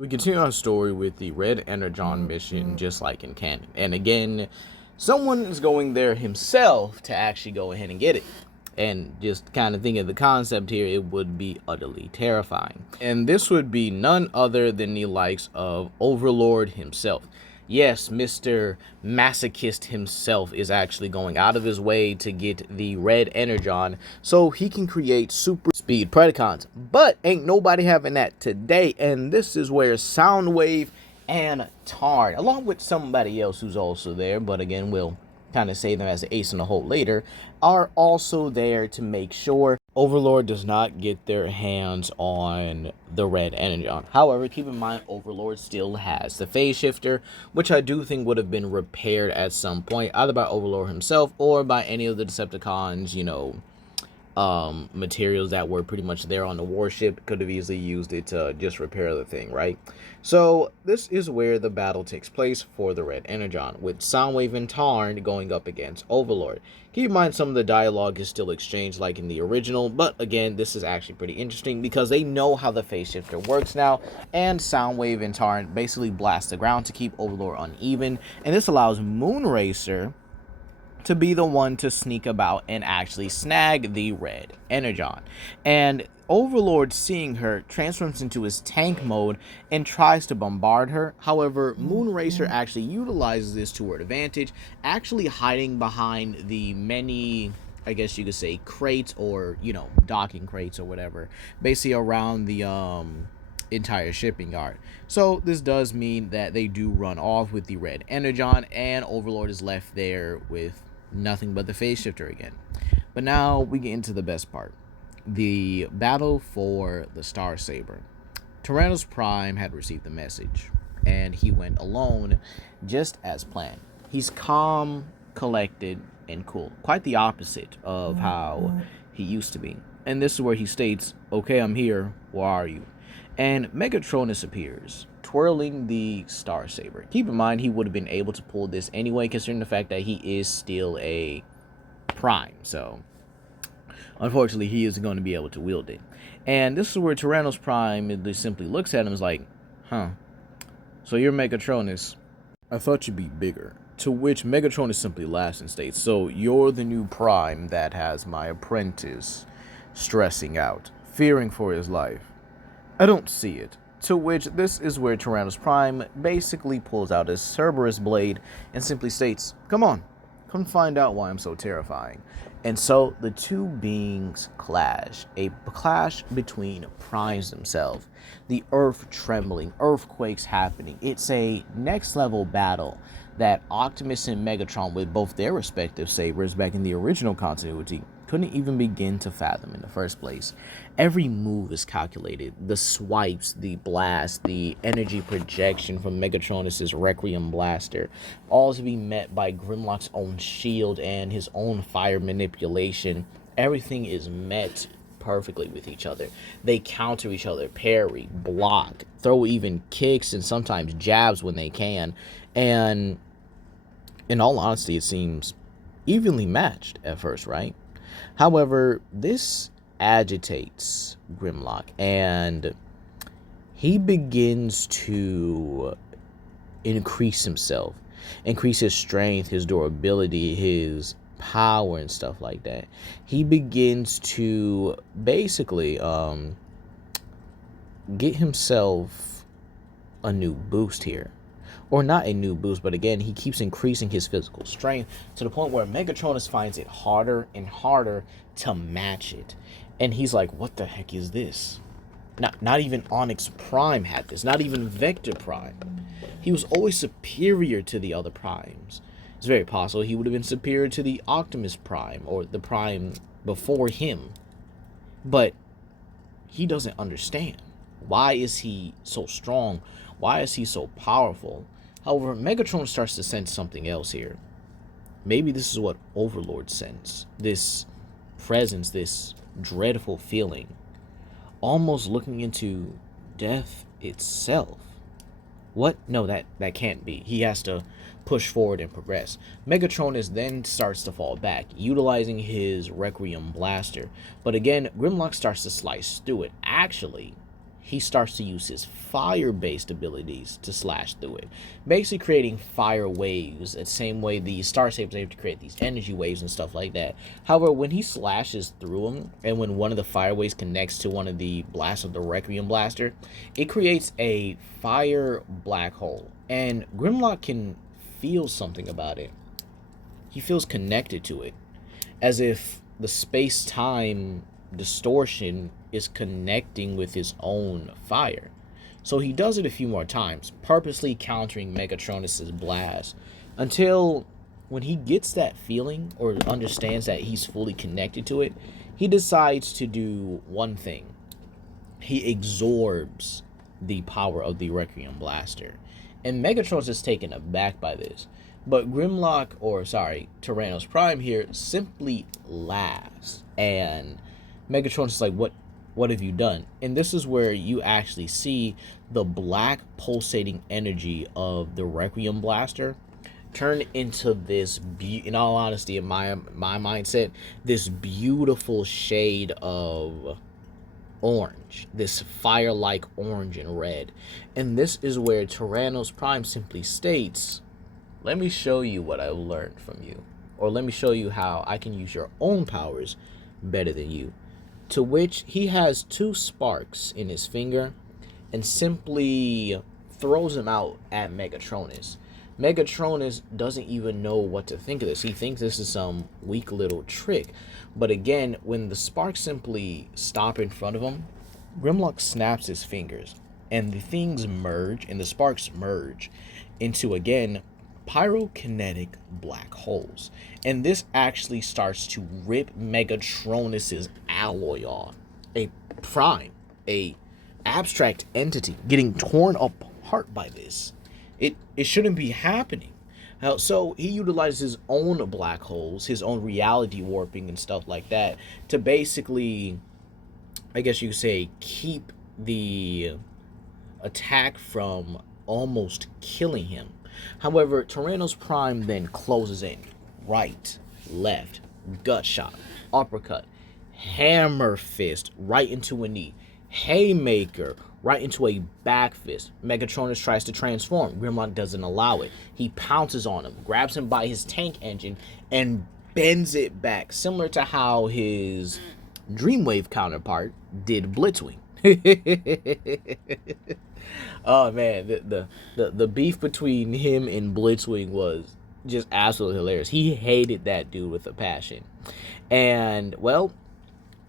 We continue our story with the Red Energon mission, just like in canon. And again, someone is going there himself to actually go ahead and get it. And just kind of thinking of the concept here, it would be utterly terrifying. And this would be none other than the likes of Overlord himself. Yes, Mr. Masochist himself is actually going out of his way to get the Red Energon so he can create super speed Predacons. But ain't nobody having that today, and this is where Soundwave and Tarn, along with somebody else who's also there, but again, we'll kind of say them as the ace in the hole later, are also there to make sure Overlord does not get their hands on the Red Energon. However, keep in mind, Overlord still has the phase shifter, which I do think would have been repaired at some point, either by Overlord himself or by any of the Decepticons, materials that were pretty much there on the warship. Could have easily used it to just repair the thing, right? So this is where the battle takes place for the Red Energon, with Soundwave and Tarn going up against Overlord. Keep in mind, some of the dialogue is still exchanged like in the original, but again, this is actually pretty interesting because they know how the phase shifter works now, and Soundwave and Tarn basically blast the ground to keep Overlord uneven, and this allows Moonracer to be the one to sneak about and actually snag the Red Energon. And Overlord, seeing her, transforms into his tank mode and tries to bombard her. However, Moonracer actually utilizes this to her advantage, actually hiding behind the many, I guess you could say, crates or, docking crates or whatever, basically around the entire shipping yard. So this does mean that they do run off with the Red Energon, and Overlord is left there with nothing but the phase shifter again. But now we get into the best part, the battle for the Star Saber. Tyrannos Prime had received the message, and he went alone, just as planned. He's calm, collected, and cool, quite the opposite of how he used to be. And this is where he states, "Okay, I'm here, where are you?" And Megatronus appears, twirling the Star Saber. Keep in mind, he would have been able to pull this anyway, considering the fact that he is still a Prime. So, unfortunately, he isn't going to be able to wield it. And this is where Tyrannos Prime just simply looks at him and is like, "Huh, so you're Megatronus. I thought you'd be bigger." To which Megatronus simply laughs and states, "So you're the new Prime that has my apprentice stressing out, fearing for his life. I don't see it." To which this is where Tyrannos Prime basically pulls out his Cerberus blade and simply states, come find out why I'm so terrifying." And so the two beings clash, a clash between primes themselves, the earth trembling, earthquakes happening. It's a next level battle that Optimus and Megatron, with both their respective sabers back in the original continuity, couldn't even begin to fathom in the first place. Every move is calculated. The swipes, the blast, the energy projection from Megatronus's Requiem blaster, all to be met by Grimlock's own shield and his own fire manipulation. Everything is met perfectly with each other. They counter each other, parry, block, throw even kicks and sometimes jabs when they can. And in all honesty, it seems evenly matched at first, right? However, this agitates Grimlock, and he begins to increase himself, increase his strength, his durability, his power, and stuff like that. He begins to basically get himself a new boost here. Or not a new boost, but again, he keeps increasing his physical strength to the point where Megatronus finds it harder and harder to match it. And he's like, what the heck is this? Not even Onyx Prime had this. Not even Vector Prime. He was always superior to the other primes. It's very possible he would have been superior to the Optimus Prime or the Prime before him. But he doesn't understand. Why is he so strong? Why is he so powerful? However, Megatron starts to sense something else here. Maybe this is what Overlord sensed. This presence, this dreadful feeling. Almost looking into death itself. What? No, that can't be. He has to push forward and progress. Megatronus then starts to fall back, utilizing his Requiem blaster. But again, Grimlock starts to slice through it. Actually, he starts to use his fire-based abilities to slash through it, basically creating fire waves the same way the Star Sabers are able to create these energy waves and stuff like that. However, when he slashes through them, and when one of the fire waves connects to one of the blasts of the Requiem Blaster, it creates a fire black hole, and Grimlock can feel something about it. He feels connected to it, as if the space-time distortion is connecting with his own fire. So he does it a few more times, purposely countering Megatronus's blast, until when he gets that feeling or understands that he's fully connected to it, he decides to do one thing. He absorbs the power of the Requiem Blaster. And Megatronus is taken aback by this. But Tyrannos Prime here simply laughs. And Megatronus is like, what have you done? And this is where you actually see the black pulsating energy of the Requiem Blaster turn into this, in all honesty, in my mindset, this beautiful shade of orange, this fire-like orange and red. And this is where Tyrannos Prime simply states, let me show you what I learned from you, or let me show you how I can use your own powers better than you. To which he has two sparks in his finger and simply throws them out at Megatronus. Megatronus doesn't even know what to think of this. He thinks this is some weak little trick. But again, when the sparks simply stop in front of him, Grimlock snaps his fingers, and the things merge, and the sparks merge into, again, pyrokinetic black holes. And this actually starts to rip Megatronus's alloy off. A prime, a abstract entity getting torn apart by this. It shouldn't be happening. So he utilizes his own black holes, his own reality warping and stuff like that, to basically, I guess you could say, keep the attack from almost killing him. However, Tyrannos Prime then closes in. Right, left, gut shot, uppercut, hammer fist right into a knee, haymaker right into a back fist. Megatronus tries to transform. Grimlock doesn't allow it. He pounces on him, grabs him by his tank engine, and bends it back, similar to how his Dreamwave counterpart did Blitzwing. Oh man, the beef between him and Blitzwing was just absolutely hilarious. He hated that dude with a passion. And well,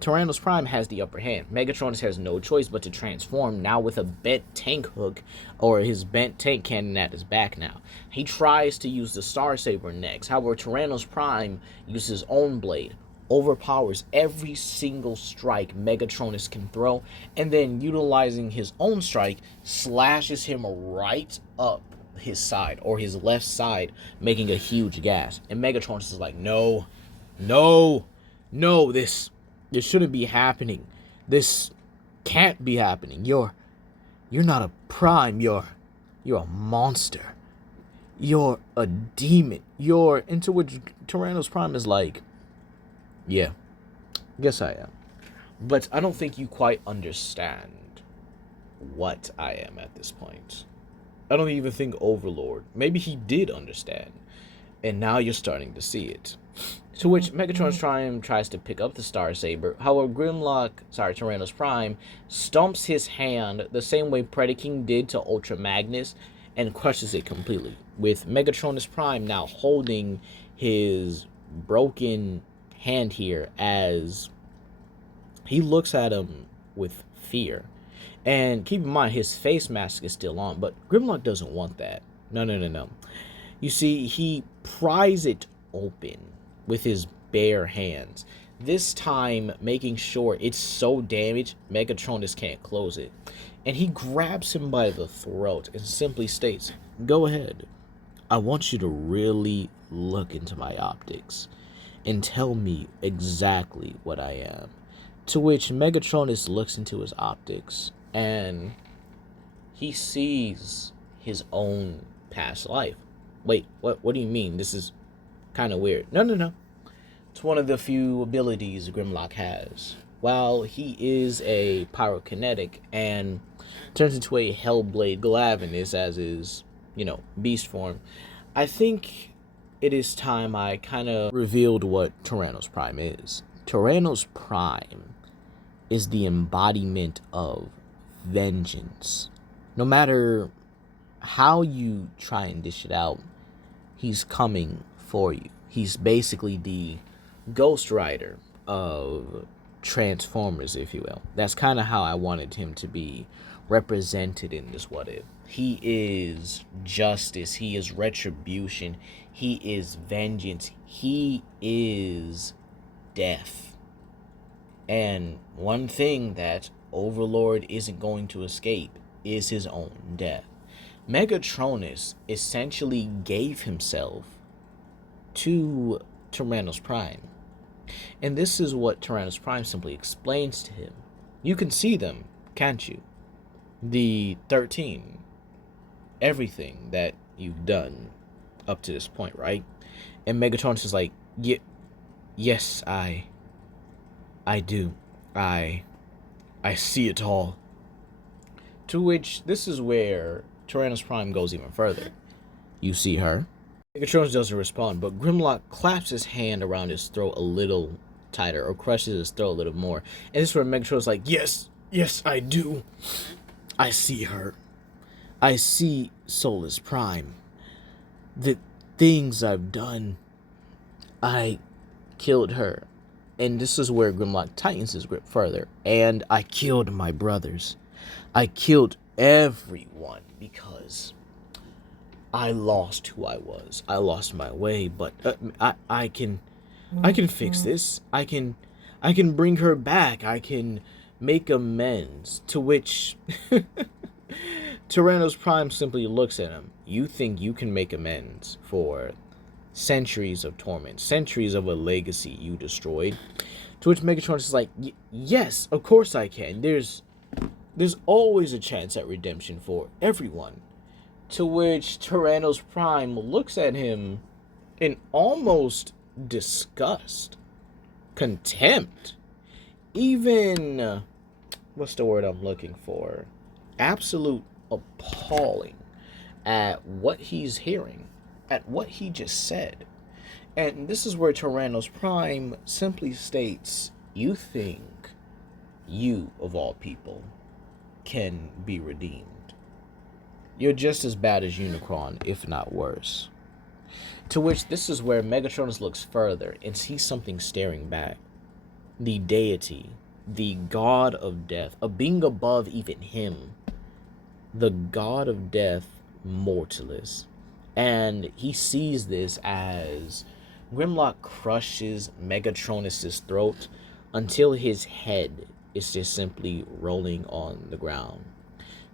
Tyrannos Prime has the upper hand. Megatronus has no choice but to transform, now with a bent tank hook, or his bent tank cannon at his back now. He tries to use the Star Saber next. However, Tyrannos Prime uses his own blade, overpowers every single strike Megatronus can throw, and then utilizing his own strike, slashes him right up his side, or his left side, making a huge gash. And Megatronus is like, no, this shouldn't be happening. This can't be happening. You're not a prime. You're a monster. You're a demon. Into which Tyrannos Prime is like, yeah, guess I am. But I don't think you quite understand what I am at this point. I don't even think Overlord. Maybe he did understand. And now you're starting to see it. To which Megatronus Prime tries to pick up the Star Saber. However, Tyrannos Prime stomps his hand the same way Predaking did to Ultra Magnus and crushes it completely. With Megatronus Prime now holding his broken hand here as he looks at him with fear. And keep in mind, his face mask is still on, but Grimlock doesn't want that. No. You see, he pries it open with his bare hands, this time making sure it's so damaged Megatronus can't close it. And he grabs him by the throat and simply states, go ahead. I want you to really look into my optics and tell me exactly what I am. To which Megatronus looks into his optics and he sees his own past life. Wait, what do you mean? This is kind of weird. No. It's one of the few abilities Grimlock has. while he is a pyrokinetic and turns into a Hellblade Glavenus as his, beast form, I think it is time I kind of revealed what Tyrannos Prime is. Tyrannos Prime is the embodiment of vengeance. No matter how you try and dish it out, he's coming for you. He's basically the Ghost Rider of Transformers, if you will. That's kind of how I wanted him to be represented in this What If. He is justice. He is retribution. He is vengeance. He is death. And one thing that Overlord isn't going to escape is his own death. Megatronus essentially gave himself to Tyrannos Prime. And this is what Tyrannos Prime simply explains to him. You can see them, can't you? The 13. Everything that you've done up to this point, right? And Megatronus is like, yes, I do. I see it all. To which, this is where Tyrannos Prime goes even further. You see her? Megatronus doesn't respond, but Grimlock claps his hand around his throat a little tighter, or crushes his throat a little more. And this is where Megatronus is like, yes, I do. I see her. I see Solus Prime. The things I've done. I killed her. And this is where Grimlock tightens his grip further. And I killed my brothers. I killed everyone because I lost who I was. I lost my way, but I can fix this. I can bring her back. I can make amends. To which Tyrannos Prime simply looks at him. You think you can make amends for centuries of torment, centuries of a legacy you destroyed? To which Megatronus is like, yes, of course I can. There's always a chance at redemption for everyone. To which Tyrannos Prime looks at him in almost disgust, contempt, even, what's the word I'm looking for? Absolute appalling at what he's hearing, at what he just said. And this is where Tyrannos Prime simply states, you think you, of all people, can be redeemed. You're just as bad as Unicron, if not worse. To which this is where Megatronus looks further and sees something staring back. The deity, the god of death, a being above even him. The god of death, Mortalis. And he sees this as Grimlock crushes Megatronus' throat until his head is just simply rolling on the ground.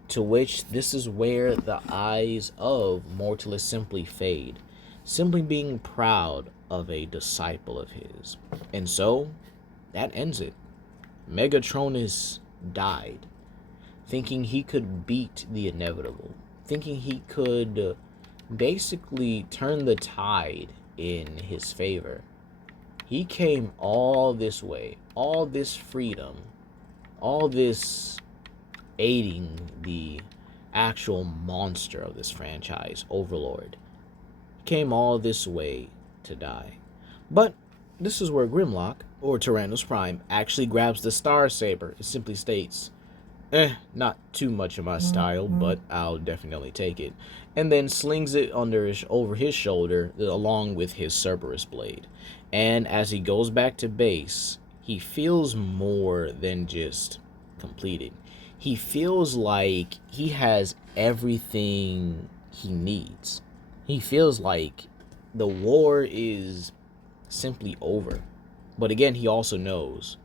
To which this is where the eyes of Mortalis simply fade, simply being proud of a disciple of his. And so, that ends it. Megatronus died, thinking he could beat the inevitable, thinking he could basically turn the tide in his favor. He came all this way, all this freedom, all this aiding the actual monster of this franchise, Overlord. He came all this way to die. But this is where Grimlock, or Tyrannos Prime, actually grabs the Star Saber. It simply states, not too much of my style, but I'll definitely take it. And then slings it over his shoulder along with his Cerberus blade. And as he goes back to base, he feels more than just completed. He feels like he has everything he needs. He feels like the war is simply over. But again, he also knows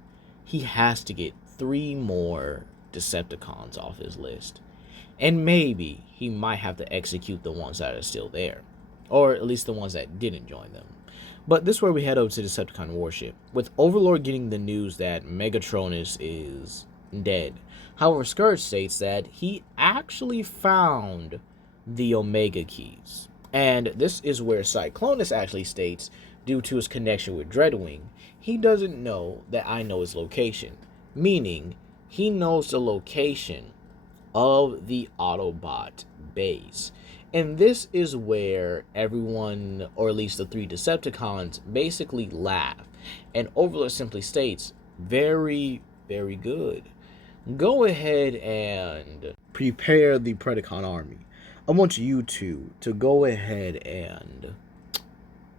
he has to get 3 more Decepticons off his list. And maybe he might have to execute the ones that are still there. Or at least the ones that didn't join them. But this is where we head over to the Decepticon warship, with Overlord getting the news that Megatronus is dead. However, Scourge states that he actually found the Omega Keys. And this is where Cyclonus actually states, due to his connection with Dreadwing, he doesn't know that I know his location. meaning he knows the location of the Autobot base. And this is where everyone, or at least the three Decepticons, basically laugh. And Overlord simply states, very, very good. Go ahead and prepare the Predacon army. I want you two to go ahead and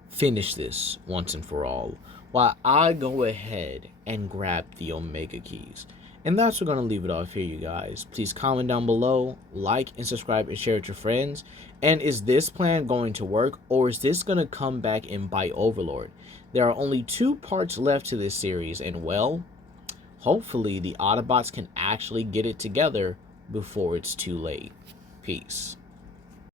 finish this once and for all, while I go ahead and grab the Omega keys. And that's what we're going to leave it off here, you guys. Please comment down below, like and subscribe and share with your friends. And is this plan going to work, or is this going to come back and bite Overlord? There are only 2 parts left to this series, and well, hopefully the Autobots can actually get it together before it's too late. Peace.